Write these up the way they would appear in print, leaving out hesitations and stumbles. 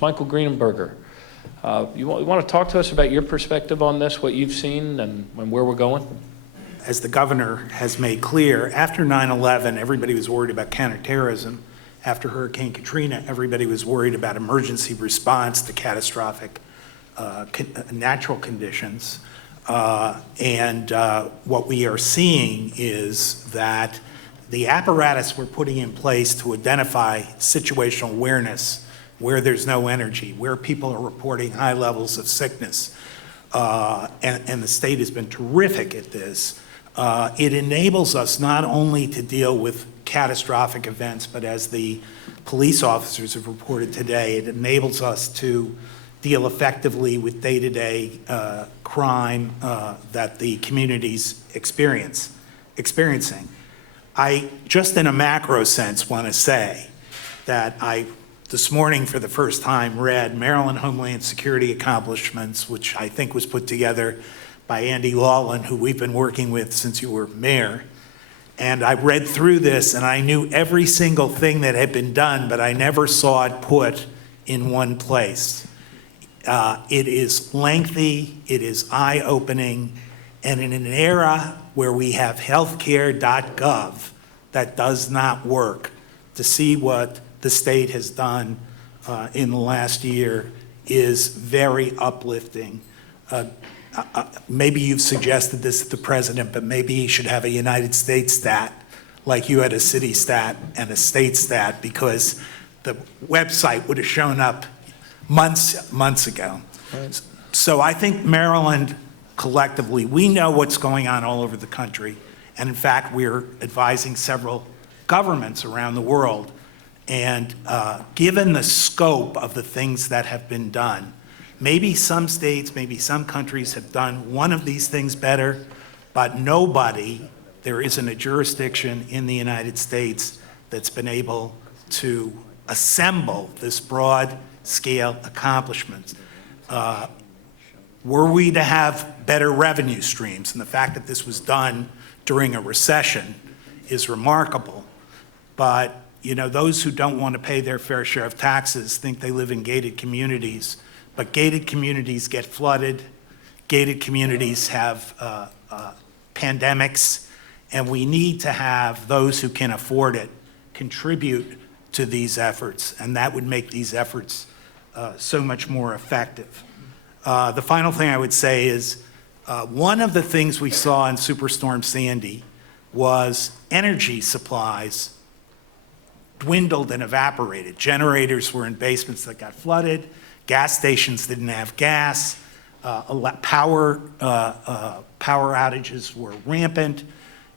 Michael Greenberger, you want to talk to us about your perspective on this, what you've seen and where we're going? As the governor has made clear, after 9/11, everybody was worried about counterterrorism. After Hurricane Katrina, everybody was worried about emergency response to catastrophic natural conditions. What we are seeing is that the apparatus we're putting in place to identify situational awareness, where there's no energy, where people are reporting high levels of sickness, and the state has been terrific at this. It enables us not only to deal with catastrophic events, but as the police officers have reported today, it enables us to deal effectively with day-to-day crime that the community's experiencing. I, just in a macro sense, want to say that I, this morning for the first time, read Maryland Homeland Security Accomplishments, which I think was put together by Andy Lawlin, who we've been working with since you were mayor. And I read through this and I knew every single thing that had been done, but I never saw it put in one place. It is lengthy, it is eye-opening, and in an era where we have healthcare.gov that does not work, to see what the state has done in the last year is very uplifting. Maybe you've suggested this to the president, but maybe he should have a United States stat, like you had a city stat and a state stat, because the website would have shown up months ago. Right. So I think Maryland, collectively, we know what's going on all over the country. And in fact, we're advising several governments around the world. And given the scope of the things that have been done, maybe some states, maybe some countries have done one of these things better, but nobody, there isn't a jurisdiction in the United States that's been able to assemble this broad scale accomplishments. Were we to have better revenue streams, and the fact that this was done during a recession is remarkable, but you know, those who don't want to pay their fair share of taxes think they live in gated communities, but gated communities get flooded, gated communities have pandemics, and we need to have those who can afford it contribute to these efforts, and that would make these efforts so much more effective. The final thing I would say is one of the things we saw in Superstorm Sandy was energy supplies dwindled and evaporated. Generators were in basements that got flooded, gas stations didn't have gas, power outages were rampant,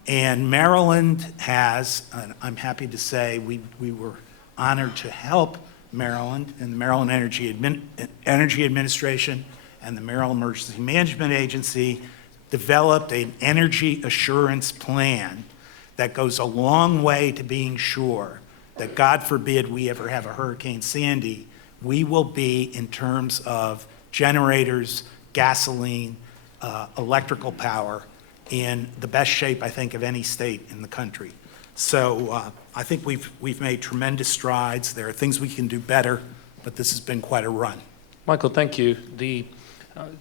and Maryland has, and I'm happy to say we were honored to help Maryland and the Maryland Energy Administration and the Maryland Emergency Management Agency developed an energy assurance plan that goes a long way to being sure that, God forbid we ever have a Hurricane Sandy, we will be, in terms of generators, gasoline, electrical power, in the best shape, I think, of any state in the country. So I think we've made tremendous strides. There are things we can do better, but this has been quite a run. Michael, thank you.